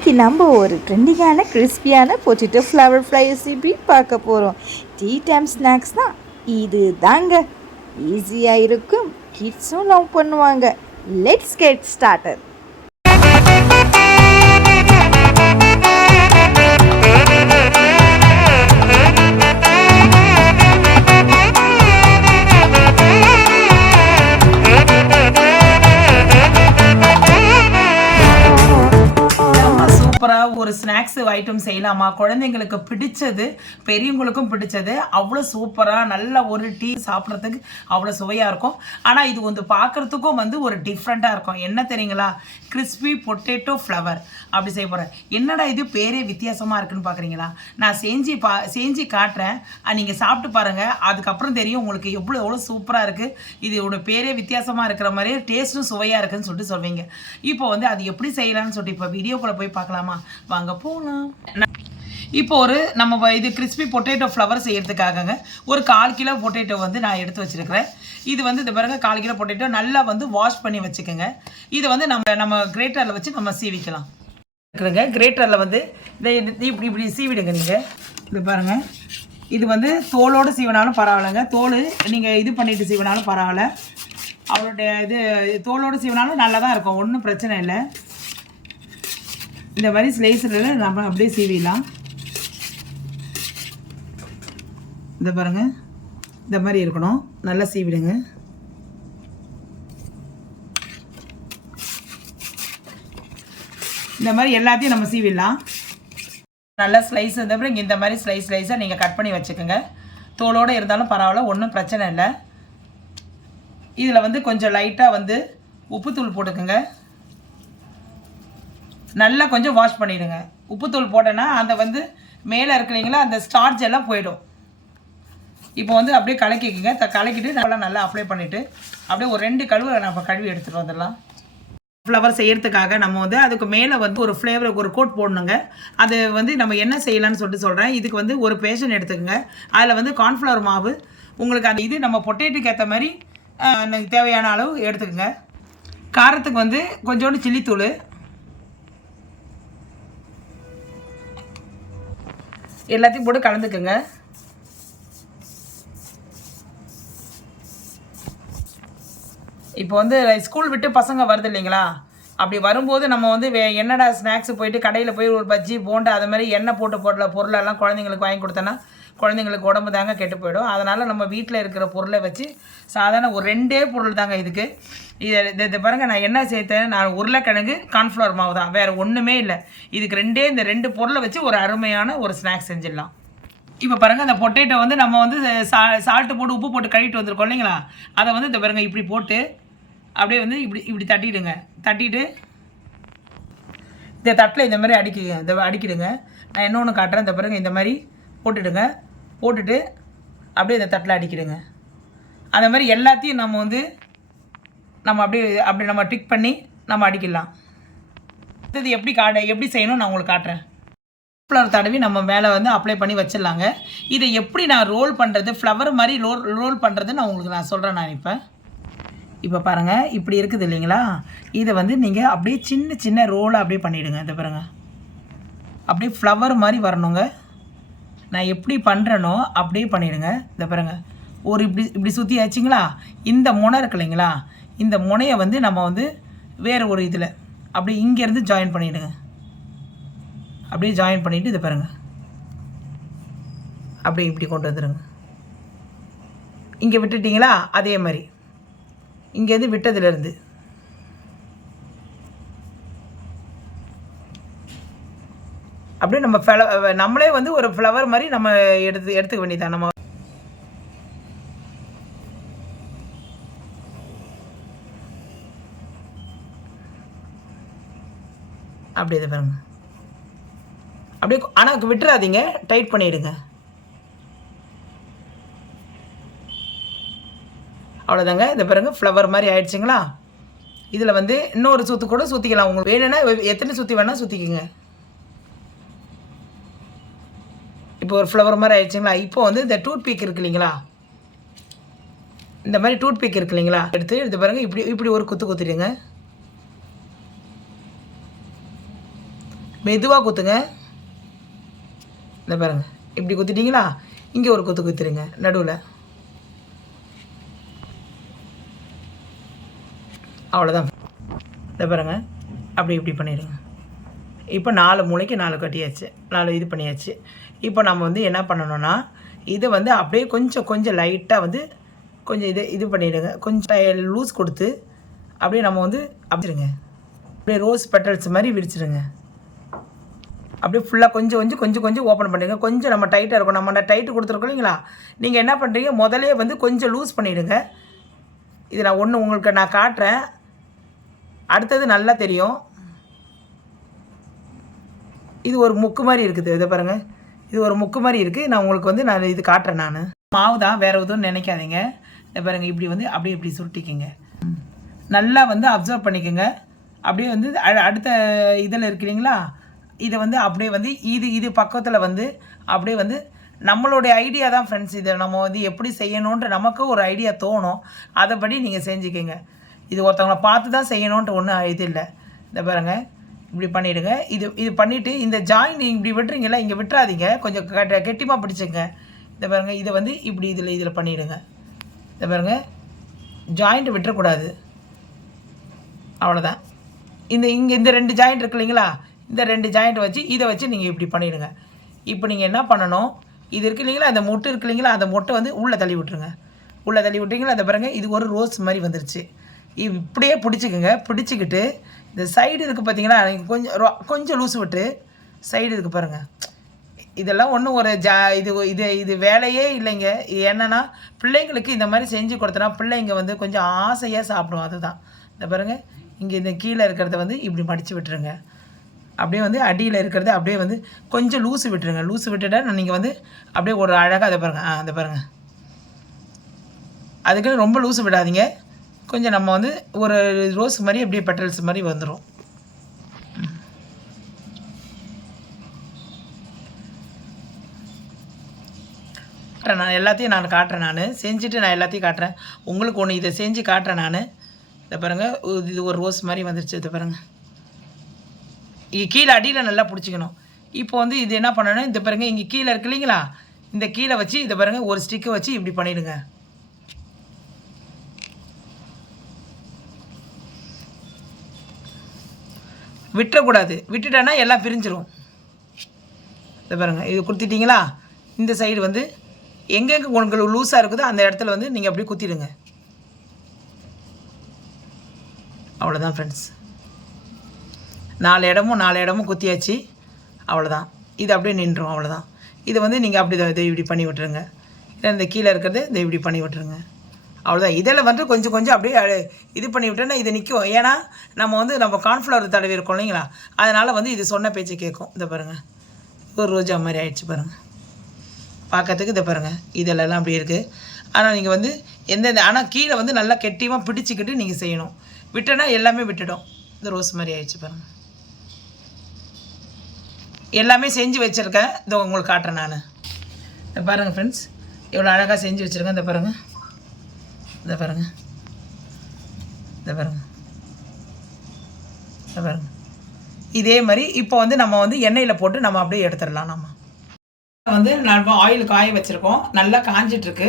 இன்றைக்கி நம்ம ஒரு ட்ரெண்டிங்கான கிறிஸ்பியான பொட்டிட்டோ ஃப்ளவர் ஃப்ரை ரெசிபி பார்க்க போகிறோம் டீ டைம் ஸ்நாக்ஸ் தான். இது தாங்க. ஈஸியாக இருக்கும். கிட்ஸும் லவ் பண்ணுவாங்க. லெட்ஸ் கெட் ஸ்டார்டர் ஐட்டம் செய்யலாமா? குழந்தைங்களுக்கு பிடிச்சது பெரியவங்களுக்கும் பிடிச்சது அவ்வளோ சூப்பராக நல்ல ஒரு டீ சாப்பிட்றதுக்கு அவ்வளோ சுவையாக இருக்கும். ஆனால் இது வந்து பார்க்குறதுக்கும் வந்து ஒரு டிஃப்ரெண்ட்டாக இருக்கும். என்ன தெரியுங்களா? கிறிஸ்பி பொட்டேட்டோ ஃப்ளவர் அப்படி செய்ய போகிறேன் என்னடா இது? பேரே வித்தியாசமாக இருக்குன்னு பார்க்குறீங்களா நான் செஞ்சு பா செஞ்சு காட்டுறேன். நீங்கள் சாப்பிட்டு பாருங்கள் அதுக்கப்புறம் தெரியும் உங்களுக்கு எவ்வளோ எவ்வளோ சூப்பராக இருக்குது இது இதோட பேரே வித்தியாசமாக இருக்கிற மாதிரியே டேஸ்ட்டும் சுவையாக இருக்குன்னு சொல்லிட்டு சொல்வீங்க. இப்போ வந்து அது எப்படி செய்யலாம்னு சொல்லிட்டு இப்போ வீடியோக்குள்ளே போய் பார்க்கலாமா? வாங்க போகலாம் இப்போ ஒரு நம்ம இது கிறிஸ்பி பொட்டேட்டோ ஃப்ளவர் செய்கிறதுக்காகங்க ஒரு கால் கிலோ பொட்டேட்டோ வந்து நான் எடுத்து வச்சிருக்கிறேன். இது வந்து இந்த பிறகு கால் கிலோ பொட்டேட்டோ நல்லா வந்து வாஷ் பண்ணி வச்சுக்கோங்க. இதை வந்து நம்ம நம்ம கிரேட்டரில் வச்சு நம்ம சீவிக்கலாம். இருக்குதுங்க. கிரேட்டரில் வந்து இதை இது இப்படி இப்படி சீவிடுங்க நீங்கள் இது பாருங்கள் இது வந்து தோலோடு சீவினாலும் பரவாயில்லைங்க. தோல் நீங்கள் இது பண்ணிட்டு சீவினாலும் பரவாயில்ல. அவருடைய இது தோலோடு சீவினாலும் நல்லா தான் இருக்கும். ஒன்றும் பிரச்சனை இல்லை. இந்த மாதிரி ஸ்லைஸில் நம்ம அப்படியே சீவிடலாம். இந்த பாருங்க. இந்த மாதிரி இருக்கணும். நல்லா சீவிடுங்க. இந்த மாதிரி எல்லாத்தையும் நம்ம சீவிடலாம். நல்ல ஸ்லைஸ் இருந்தப்பறம் இந்த மாதிரி ஸ்லைஸ் ஸ்லைஸாக நீங்கள் கட் பண்ணி வச்சுக்கோங்க. தோலோடு இருந்தாலும் பரவாயில்ல ஒன்றும் பிரச்சனை இல்லை. இதில் வந்து கொஞ்சம் லைட்டாக வந்து உப்புத்தூள் போட்டுக்கோங்க. நல்லா கொஞ்சம் வாஷ் பண்ணிவிடுங்க உப்புத்தூள் போட்டேன்னா அந்த வந்து மேலே இருக்கிறீங்களா அந்த ஸ்டார்ச் எல்லாம் போயிடும். இப்போ வந்து அப்படியே கலக்கிக்கங்க. த கலக்கிட்டு நல்லா நல்லா அப்ளை பண்ணிவிட்டு அப்படியே ஒரு ரெண்டு கழுவு நம்ம கழுவி எடுத்துகிட்டு வந்துடலாம். ஃப்ளவர் செய்யறதுக்காக நம்ம வந்து அதுக்கு மேலே வந்து ஒரு ஃப்ளேவருக்கு ஒரு கோட் போடணுங்க. அது வந்து நம்ம என்ன செய்யலாம்னு சொல்லிட்டு சொல்கிறேன் இதுக்கு வந்து ஒரு பேஷன் எடுத்துக்கோங்க. அதில் வந்து கார்ன்ஃப்ளவர் மாவு. உங்களுக்கு அந்த இது நம்ம பொட்டேட்டுக்கு ஏற்ற மாதிரி எனக்கு தேவையான அளவு எடுத்துக்கோங்க. காரத்துக்கு வந்து கொஞ்சோண்டு சில்லித்தூள். எல்லாத்தையும் போட்டு கலந்துக்குங்க. இப்போ வந்து ஸ்கூல் விட்டு பசங்க வருது இல்லைங்களா? அப்படி வரும்போது நம்ம வந்து வே என்னடா ஸ்நாக்ஸ் போயிட்டு கடையில் போய் ஒரு பஜ்ஜி போண்டு அது மாதிரி எண்ணெய் போட்டு போடல பொருளெல்லாம் குழந்தைங்களுக்கு வாங்கி கொடுத்தோன்னா குழந்தைங்களுக்கு உடம்பு தாங்க கெட்டு போயிடும். அதனால் நம்ம வீட்டில் இருக்கிற பொருளை வச்சு சாதாரண ஒரு ரெண்டே பொருள் தாங்க இதுக்கு. இதை இதை- இதை பாருங்க நான் என்ன சேர்த்தேன்? நான் உருளைக்கிழங்கு கார்ன்ஃப்ளவர் மாவு தான். வேறு ஒன்றுமே இல்லை. இதுக்கு ரெண்டே இந்த ரெண்டு பொருளை வச்சு ஒரு அருமையான ஒரு ஸ்நாக்ஸ் செஞ்சிடலாம். இப்போ பாருங்கள் அந்த பொட்டேட்டோ வந்து நம்ம வந்து சா சால்ட்டு போட்டு உப்பு போட்டு கழுவிட்டு வந்திருக்கோம் இல்லைங்களா? அதை வந்து இந்த பாருங்க இப்படி போட்டு அப்படியே வந்து இப்படி இப்படி தட்டிடுங்க. தட்டிட்டு இந்த தட்டில் இந்த மாதிரி அடிக்கிங்க இந்த அடிக்கிடுங்க. நான் என்ன ஒன்று காட்டுறேன்? இந்த பாருங்கள் இந்த மாதிரி போட்டுடுங்க. போட்டுட்டு அப்படியே இந்த தட்டில் அடிக்கிடுங்க. அந்த மாதிரி எல்லாத்தையும் நம்ம வந்து நம்ம அப்படியே அப்படி நம்ம டிக் பண்ணி நம்ம அடிக்கலாம் இது எப்படி காட எப்படி செய்யணும் நான் உங்களுக்கு காட்டுறேன். ஃப்ளவர் தடவி நம்ம மேலே வந்து அப்ளை பண்ணி வச்சிடலாங்க. இதை எப்படி நான் ரோல் பண்ணுறது ஃப்ளவர் மாதிரி ரோல் ரோல் பண்ணுறது நான் உங்களுக்கு நான் சொல்கிறேன் நான் இப்போ. இப்போ பாருங்கள் இப்படி இருக்குது இல்லைங்களா? இதை வந்து நீங்கள் அப்படியே சின்ன சின்ன ரோலை அப்படியே பண்ணிவிடுங்க இதை பாருங்க. அப்படியே ஃப்ளவர் மாதிரி வரணுங்க. நான் எப்படி பண்ணுறேனோ அப்படியே பண்ணிவிடுங்க இதை பாருங்க. ஒரு இப்படி இப்படி சுற்றி ஆச்சுங்களா? இந்த முனை இருக்கு இல்லைங்களா? இந்த முனையை வந்து நம்ம வந்து வேறு ஒரு இதில் அப்படியே இங்கேருந்து ஜாயின் பண்ணிவிடுங்க அப்படியே ஜாயின் பண்ணிவிட்டு இதை பாருங்க. அப்படியே இப்படி கொண்டு வந்துடுங்க இங்கே விட்டுட்டீங்களா? அதே மாதிரி. இங்கேருந்து விட்டதுலேருந்து. அப்படியே நம்ம ஃப்ள நம்மளே வந்து ஒரு ஃப்ளவர் மாதிரி நம்ம எடுத்து எடுத்துக்க வேண்டியதான் நம்ம அப்படியே இதை பாருங்க. அப்படியே ஆனால் விட்டுறாதீங்க. டைட் பண்ணிவிடுங்க அவ்வளோதாங்க இந்த பாருங்க ஃப்ளவர் மாதிரி ஆயிடுச்சுங்களா? இதில் வந்து இன்னொரு சுற்று கூட சுற்றிக்கலாம் உங்களுக்கு வேணும்னா எத்தனை சுற்றி வேணால் சுற்றிக்குங்க இப்போ ஒரு ஃப்ளவர் மாதிரி ஆயிடுச்சுங்களா? இப்போ வந்து இந்த டூத் பீக் இருக்கு இல்லைங்களா? இந்த மாதிரி டூத் பீக் இருக்கு இல்லைங்களா? எடுத்து எடுத்து பாருங்கள் இப்படி இப்படி ஒரு குத்து குத்திடுங்க. மெதுவாக குத்துங்க. இந்த பாருங்கள் இப்படி குத்திட்டிங்களா? இங்கே ஒரு குத்து குத்துருங்க நடுவில். அவ்வளோதான் இதை பாருங்க. அப்படி இப்படி பண்ணிடுங்க. இப்போ நாலு மூளைக்கு நாலு கட்டியாச்சு. நாலு இது பண்ணியாச்சு. இப்போ நம்ம வந்து என்ன பண்ணணும்னா இதை வந்து அப்படியே கொஞ்சம் கொஞ்சம் லைட்டாக வந்து கொஞ்சம் இது இது பண்ணிவிடுங்க கொஞ்சம் லூஸ் கொடுத்து அப்படியே நம்ம வந்து அப்படிருங்க அப்படியே ரோஸ் பெட்டல்ஸ் மாதிரி விரிச்சிடுங்க. அப்படியே ஃபுல்லாக கொஞ்சம் கொஞ்சம் கொஞ்சம் கொஞ்சம் ஓப்பன் பண்ணுங்க கொஞ்சம் நம்ம டைட்டாக இருக்கும் நம்ம டைட்டு கொடுத்துருக்கோம் இல்லைங்களா? நீங்கள் என்ன பண்ணுறீங்க முதலே வந்து கொஞ்சம் லூஸ் பண்ணிவிடுங்க இது நான் ஒன்று உங்களுக்கு நான் காட்டுறேன். அடுத்தது நல்லா தெரியும். இது ஒரு முக்கு மாதிரி இருக்குது. இதை பாருங்கள் இது ஒரு முக்கு மாதிரி இருக்குது நான் உங்களுக்கு வந்து நான் இது காட்டுறேன் நான். மாவு தான் வேறு எதுவும் நினைக்காதீங்க. இதை பாருங்கள் இப்படி வந்து அப்படியே இப்படி சுருட்டிக்கிங்க. நல்லா வந்து அப்சர்வ் பண்ணிக்கோங்க. அப்படியே வந்து அடுத்த இதில் இருக்கிறீங்களா? இதை வந்து அப்படியே வந்து இது இது பக்கத்தில் வந்து அப்படியே வந்து நம்மளுடைய ஐடியா தான் ஃப்ரெண்ட்ஸ் இதை நம்ம வந்து எப்படி செய்யணுன்ற நமக்கு ஒரு ஐடியா தோணும். அதைப்படி நீங்கள் செஞ்சுக்கோங்க. இது ஒருத்தவங்களை பார்த்து தான் செய்யணுன்ட்டு ஒன்றும் இது இல்லை. இந்த பாருங்க இப்படி பண்ணிவிடுங்க இது இது பண்ணிவிட்டு இந்த ஜாயின் இப்படி விட்டுறீங்களா இங்கே விட்டுறாதீங்க. கொஞ்சம் கெட்ட கெட்டிமாக பிடிச்சிங்க இந்த பாருங்கள் இதை வந்து இப்படி இதில் இதில் பண்ணிவிடுங்க இந்த பாருங்க ஜாயிண்ட் விட்டுறக்கூடாது. அவ்வளோதான் இந்த இங்கே இந்த ரெண்டு ஜாயிண்ட் இருக்கு இல்லைங்களா? இந்த ரெண்டு ஜாயிண்ட் வச்சு இதை வச்சு நீங்கள் இப்படி பண்ணிவிடுங்க இப்போ நீங்கள் என்ன பண்ணணும்? இது இருக்கு இல்லைங்களா? அந்த மொட்டு இருக்கு இல்லைங்களா? அந்த மொட்டை வந்து உள்ளே தள்ளி விட்டுருங்க. உள்ளே தள்ளி விட்டீங்களா அதை பாருங்க இது ஒரு ரோஸ் மாதிரி வந்துருச்சு. இப்படியே பிடிச்சிக்குங்க. பிடிச்சிக்கிட்டு இந்த சைடு இருக்குது பார்த்தீங்களா கொஞ்சம் ரொ- கொஞ்சம் லூஸ் விட்டு சைடு இருக்குது பாருங்கள் இதெல்லாம் ஒன்றும் ஒரு ஜா இது இது இது வேலையே இல்லைங்க. இது என்னென்னா பிள்ளைங்களுக்கு இந்த மாதிரி செஞ்சு கொடுத்தனா பிள்ளைங்க வந்து கொஞ்சம் ஆசையாக சாப்பிடும். அதுதான். இந்த பாருங்க இங்கே இந்த கீழே இருக்கிறத வந்து இப்படி மடித்து விட்டுருங்க. அப்படியே வந்து அடியில் இருக்கிறத அப்படியே வந்து கொஞ்சம் லூஸு விட்டுருங்க. லூஸு விட்டுட்டா நீங்கள் வந்து அப்படியே ஒரு அழகாக அதை பாருங்கள் ஆ அதை பாருங்கள் அதுக்குன்னு ரொம்ப லூஸு விடாதீங்க. கொஞ்சம் நம்ம வந்து ஒரு ரோஸ் மாதிரி அப்படியே பெட்டல்ஸ் மாதிரி வந்துடும் காட்டுறேன் நான் எல்லாத்தையும் நான் காட்டுறேன் நான். செஞ்சுட்டு நான் எல்லாத்தையும் காட்டுறேன். உங்களுக்கு ஒன்று இதை செஞ்சு காட்டுறேன் நான். இதை பாருங்கள் இது ஒரு ரோஸ் மாதிரி வந்துருச்சு இதை பாருங்கள் இங்கே கீழே அடியில் நல்லா பிடிச்சிக்கணும். இப்போ வந்து இது என்ன பண்ணணும்? இந்த பாருங்கள் இங்கே கீழே இருக்கு இல்லைங்களா? இந்த கீழே வச்சு இதை பாருங்கள் ஒரு ஸ்டிக்கை வச்சு இப்படி பண்ணிவிடுங்க விட்டுறக்கூடாது. விட்டுட்டேன்னா எல்லாம் பிரிஞ்சிடும் இதை பாருங்கள் இது குத்திட்டீங்களா இந்த சைடு வந்து எங்கெங்கே உங்களுக்கு லூஸாக இருக்குதோ அந்த இடத்துல வந்து நீங்கள் அப்படியே குத்திடுங்க. அவ்வளோதான் ஃப்ரெண்ட்ஸ் நாலு இடமும் நாலு இடமும் குத்தியாச்சு. அவ்வளோதான் இது அப்படியே நின்றும் அவ்வளோதான் இதை வந்து நீங்கள் அப்படி இதை இப்படி பண்ணி விட்டுருங்க. இல்லை இந்த கீழே இருக்கிறது இதை இப்படி பண்ணி விட்டுருங்க. அவ்வளோதான் இதில் வந்து கொஞ்சம் கொஞ்சம் அப்படியே இது பண்ணி விட்டோன்னா இது நிற்கும் ஏன்னா நம்ம வந்து நம்ம கார்ன்ஃப்ளவர் தடவி இருக்கோம் இல்லைங்களா? அதனால் வந்து இது சொன்ன பேச்சு கேட்கும். இதை பாருங்கள் ஒரு ரோஜா மாதிரி ஆயிடுச்சு பாருங்கள் பார்க்கறதுக்கு இதை பாருங்கள் இதெல்லாம் அப்படி இருக்குது ஆனால் நீங்கள் வந்து எந்தெந்த ஆனால் கீழே வந்து நல்லா கெட்டியமாக பிடிச்சிக்கிட்டு நீங்கள் செய்யணும். விட்டோன்னா எல்லாமே விட்டுடும். இந்த ரோஸ் மாதிரி ஆயிடுச்சு பாருங்கள் எல்லாமே செஞ்சு வச்சுருக்கேன். இதை உங்களுக்கு காட்டுறேன் நான். இதை பாருங்கள் ஃப்ரெண்ட்ஸ் எவ்வளோ அழகாக செஞ்சு வச்சுருக்கேன். இந்த பாருங்கள் இதை பாருங்கள் இதை பாருங்கள் இதை பாருங்கள் இதே மாதிரி இப்போ வந்து நம்ம வந்து எண்ணெயில் போட்டு நம்ம அப்படியே எடுத்துடலாம் நம்ம. வந்து நம்ம ஆயில் காய வச்சுருக்கோம். நல்லா காஞ்சிட்ருக்கு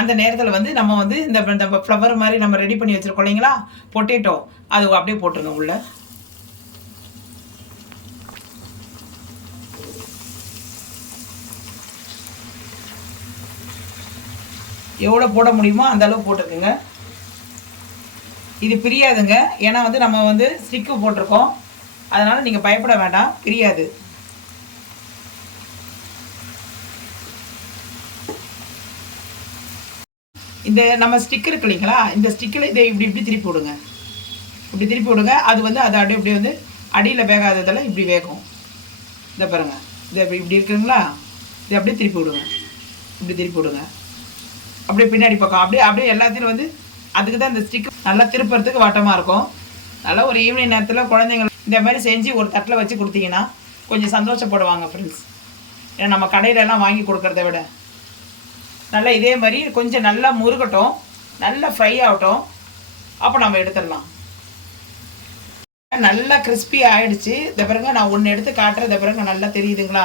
அந்த நேரத்தில் வந்து நம்ம வந்து இந்த நம்ம ஃப்ளவர் மாதிரி நம்ம ரெடி பண்ணி வச்சுருக்கோம் இல்லைங்களா? பொட்டேட்டோ அது அப்படியே போட்டுருங்க உள்ளே. எவ்வளோ போட முடியுமோ அந்த அளவு போட்டுக்குங்க. இது பிரியாதுங்க. ஏன்னா வந்து நம்ம வந்து ஸ்டிக்கு போட்டிருக்கோம். அதனால் நீங்கள் பயப்பட வேண்டாம். பிரியாது. இந்த நம்ம ஸ்டிக் இருக்கு இல்லைங்களா? இந்த ஸ்டிக்கில் இதை இப்படி இப்படி திருப்பி விடுங்க. இப்படி திருப்பி விடுங்க. அது வந்து அது அப்படியே இப்படி வந்து அடியில் வேகாததெல்லாம் இப்படி வேகும். இதை பாருங்கள் இதை இப்படி இப்படி இருக்குங்களா? இதை அப்படியே திருப்பி விடுங்க. இப்படி திருப்பி விடுங்க. அப்படியே பின்னாடி பக்கம். அப்படியே அப்படியே எல்லாத்தையும் வந்து அதுக்கு தான் இந்த ஸ்டிக் நல்லா திருப்புறதுக்கு வட்டமாக இருக்கும். நல்லா ஒரு ஈவினிங் நேரத்தில் குழந்தைங்க இந்த மாதிரி செஞ்சு ஒரு தட்டில் வச்சு கொடுத்தீங்கன்னா கொஞ்சம் சந்தோஷப்படுவாங்க ஃப்ரெண்ட்ஸ் ஏன்னா நம்ம கடையிலலாம் வாங்கி கொடுக்குறத விட. நல்லா இதே மாதிரி கொஞ்சம் நல்லா முருகட்டும் நல்லா ஃப்ரை ஆகட்டும். அப்போ நம்ம எடுத்துடலாம். நல்லா கிறிஸ்பி ஆகிடுச்சு இந்த பிறகு நான் ஒன்று எடுத்து காட்டுறேன். இந்த பாருங்க நல்லா தெரியுதுங்களா?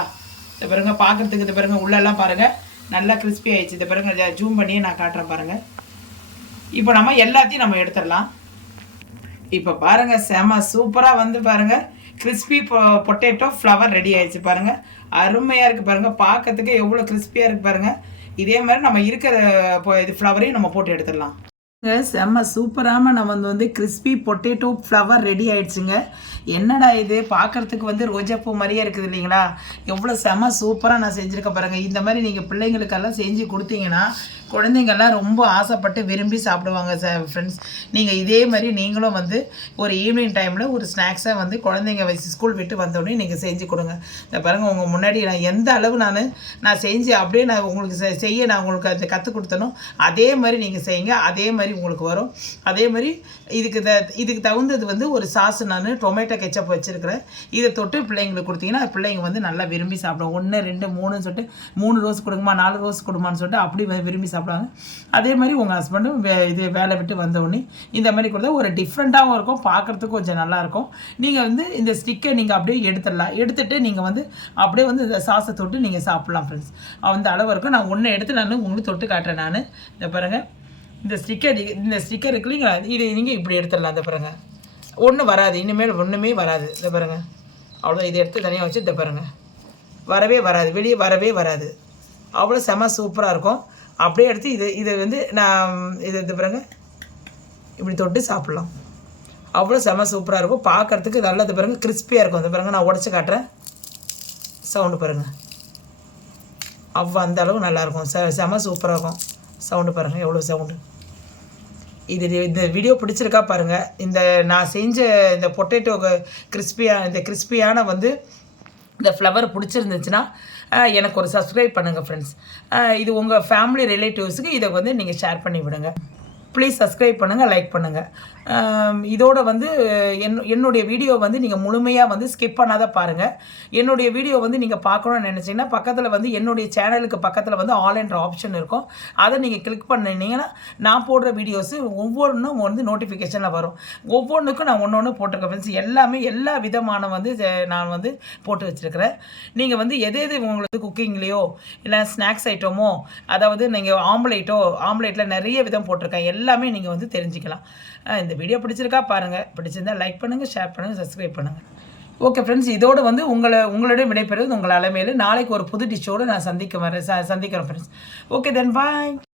இந்த பிறகு பார்க்கறதுக்கு இந்த பிறகு உள்ளெல்லாம் பாருங்கள் நல்லா கிறிஸ்பி ஆயிடுச்சு. இந்த பாருங்க ஜூம் பண்ணியே நான் காட்டுறேன் பாருங்கள் இப்போ நம்ம எல்லாத்தையும் நம்ம எடுத்துடலாம். இப்போ பாருங்கள் செம சூப்பராக வந்து பாருங்கள் கிறிஸ்பி பொட்டேட்டோ ஃப்ளவர் ரெடி ஆயிடுச்சு பாருங்கள் அருமையாக இருக்குது பாருங்கள் பார்க்கறதுக்கு எவ்வளோ கிறிஸ்பியாக இருக்குது பாருங்கள் இதே மாதிரி நம்ம இருக்கிற இது ஃப்ளவரையும் நம்ம போட்டு எடுத்துடலாம். செம்ம சூப்பராக நம்ம வந்து கிறிஸ்பி பொட்டேட்டோ ஃப்ளவர் ரெடி ஆயிடுச்சுங்க. என்னடா இது? பார்க்கறதுக்கு வந்து ரோஜாப்பூ மாதிரியே இருக்குது இல்லைங்களா? எவ்வளோ செம்ம சூப்பராக நான் செஞ்சுருக்க பாருங்கள் இந்த மாதிரி நீங்கள் பிள்ளைங்களுக்கெல்லாம் செஞ்சு கொடுத்தீங்கன்னா குழந்தைங்கள்லாம் ரொம்ப ஆசைப்பட்டு விரும்பி சாப்பிடுவாங்க சார் ஃப்ரெண்ட்ஸ் நீங்கள் இதே மாதிரி நீங்களும் வந்து ஒரு ஈவினிங் டைமில் ஒரு ஸ்நாக்ஸை வந்து குழந்தைங்க வச்சு ஸ்கூல் விட்டு வந்தோடனே நீங்கள் செஞ்சு கொடுங்க. இந்த பாருங்கள் உங்கள் முன்னாடி நான் எந்த அளவு நான் நான் செஞ்சு அப்படியே நான் உங்களுக்கு செய்ய நான் உங்களுக்கு அதை கற்றுக் கொடுத்தனோ அதே மாதிரி நீங்கள் செய்யுங்க. அதே மாதிரி உங்களுக்கு வரும். அதே மாதிரி இதுக்கு த இதுக்கு தகுந்தது வந்து ஒரு சாஸ் நான் டொமேட்டோ கெச்சப் வச்சுருக்கிறேன். இதை தொட்டு பிள்ளைங்களுக்கு கொடுத்தீங்கன்னா பிள்ளைங்க வந்து நல்லா விரும்பி சாப்பிடுவோம் ஒன்று ரெண்டு மூணுன்னு சொல்லிட்டு மூணு ரோஸ் கொடுங்கம்மா நாலு ரோஸ் கொடுமான்னு சொல்லிட்டு அப்படி விரும்பி விரும்பி சாப்பிடுவாங்க. அதே மாதிரி உங்கள் ஹஸ்பண்டும் வே இது வேலை விட்டு வந்த உடனே இந்த மாதிரி கொடுத்தா ஒரு டிஃப்ரெண்ட்டாகவும் இருக்கும் பார்க்குறதுக்கு கொஞ்சம் நல்லாயிருக்கும் நீங்கள் வந்து இந்த ஸ்டிக்கை நீங்கள் அப்படியே எடுத்துடலாம். எடுத்துகிட்டு நீங்கள் வந்து அப்படியே வந்து இந்த சாஸை தொட்டு நீங்கள் சாப்பிட்லாம் ஃப்ரெண்ட்ஸ் அந்த அளவு இருக்கும். நான் ஒன்று எடுத்து நான் உங்களுக்கு தொட்டு காட்டுறேன் நான். இந்த பாருங்கள் இந்த ஸ்டிக்கர் இந்த ஸ்டிக்கர் இருக்கு இல்லைங்களா? இது நீங்கள் இப்படி எடுத்துடலாம். இந்த பாருங்கள் ஒன்றும் வராது. இனிமேல் ஒன்றுமே வராது. இந்த பாருங்க. அவ்வளோ இதை எடுத்து தனியாக வச்சு இந்த பாருங்கள் வரவே வராது. வெளியே வரவே வராது. அவ்வளோ செம சூப்பராக இருக்கும். அப்படியே எடுத்து இது இதை வந்து நான் இது இந்த பிறகு இப்படி தொட்டு சாப்பிட்லாம். அவ்வளோ செம சூப்பராக இருக்கும். பார்க்கறதுக்கு நல்லது பாருங்க. கிறிஸ்பியாக இருக்கும். அந்த பாருங்க நான் உடச்சி காட்டுறேன். சவுண்டு பாருங்கள் அவ்வளோ அந்த அளவு நல்லாயிருக்கும் செ செம சூப்பராக இருக்கும். சவுண்டு பாருங்கள் எவ்வளோ சவுண்டு இது இந்த வீடியோ பிடிச்சிருக்கா பாருங்கள் இந்த நான் செஞ்ச இந்த பொட்டேட்டோ கிறிஸ்பியாக இந்த கிறிஸ்பியான வந்து இந்த ஃப்ளவர் பிடிச்சிருந்துச்சுன்னா எனக்கு ஒரு சப்ஸ்கிரைப் பண்ணுங்கள் ஃப்ரெண்ட்ஸ் இது உங்கள் ஃபேமிலி ரிலேட்டிவ்ஸுக்கு இதை வந்து நீங்கள் ஷேர் பண்ணி விடுங்க ப்ளீஸ் சப்ஸ்கிரைப் பண்ணுங்கள் லைக் பண்ணுங்கள் இதோட வந்து என் என்னுடைய வீடியோ வந்து நீங்கள் முழுமையாக வந்து ஸ்கிப் பண்ணாத பாருங்கள் என்னுடைய வீடியோ வந்து நீங்கள் பார்க்கணும்னு நினச்சிங்கன்னா பக்கத்தில் வந்து என்னுடைய சேனலுக்கு பக்கத்தில் வந்து ஆல் என்ற ஆப்ஷன் இருக்கும். அதை நீங்கள் கிளிக் பண்ணினீங்கன்னா நான் போடுற வீடியோஸு ஒவ்வொன்றும் வந்து நோட்டிஃபிகேஷனில் வரும். ஒவ்வொன்றுக்கும் நான் ஒன்று ஒன்று போட்டிருக்கேன் ஃப்ரெண்ட்ஸ் எல்லாமே எல்லா விதமான வந்து நான் வந்து போட்டு வச்சுருக்கிறேன். நீங்கள் வந்து எது எது உங்களுக்கு குக்கிங்லேயோ இல்லை ஸ்நாக்ஸ் ஐட்டமோ அதாவது நீங்கள் ஆம்லேட்டோ ஆம்லேட்டில் நிறைய விதம் போட்டிருக்கேன். எல்லா எல்லாமே நீங்கள் வந்து தெரிஞ்சுக்கலாம். இந்த வீடியோ பிடிச்சிருக்கா பாருங்கள் பிடிச்சிருந்தா லைக் பண்ணுங்கள் ஷேர் பண்ணுங்கள் சப்ஸ்கிரைப் பண்ணுங்கள் ஓகே ஃப்ரெண்ட்ஸ் இதோடு வந்து உங்களை உங்களோட விடைபெறுவது உங்கள் அலைமையில் நாளைக்கு ஒரு புது டிஷ்ஷோடு நான் சந்திக்க வரேன் ச- சந்திக்கிறேன் ஃப்ரெண்ட்ஸ் ஓகே தென் பாய்